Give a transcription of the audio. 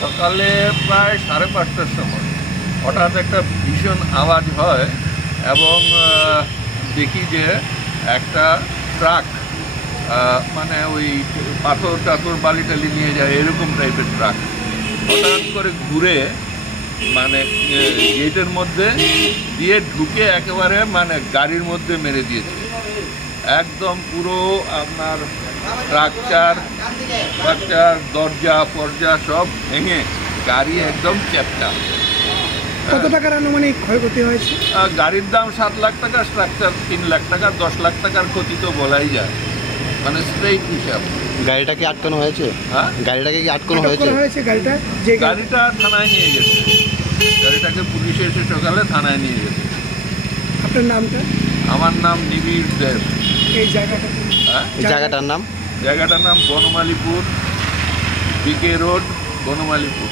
সকালে প্রায় 5:30টার সময় হঠাৎ একটা ভীষণ আওয়াজ হয় এবং দেখি যে একটা ট্রাক মানে ওই পাথর টাথর বালি টালি নিয়ে যায় এরকম টাইপের ট্রাক হঠাৎ করে ঘুরে মানে গেটের মধ্যে দিয়ে ঢুকে একেবারে মানে গাড়ির মধ্যে মেরে দিয়েছে। একদম পুরো আপনার স্ট্রাকচার দরজা ফরজা সব ভেঙে গাড়ি একদম চ্যাপ্টা। কত টাকার আনুমানিক ক্ষয়ক্ষতি হয়েছে? গাড়ির দাম 7 লাখ টাকা, স্ট্রাকচার 3 লাখ টাকা, 10 লাখ টাকার ক্ষতি তো বলাই যায়, মানে স্ট্রেইট হিসাব। গাড়িটা কি আটকানো হয়েছে? হ্যাঁ, গাড়িটাকে কি আটকানো হয়েছে? গাড়িটা থানায় নিয়ে গেছে, গাড়িটাকে পুলিশে এসে সকালে থানায় নিয়ে গেছে। আপনার নামটা? আমার নাম নিবিড় দেব। এই জায়গাটা? হ্যাঁ, জায়গাটার নাম বনমালীপুর, বিকে রোড, বনমালীপুর।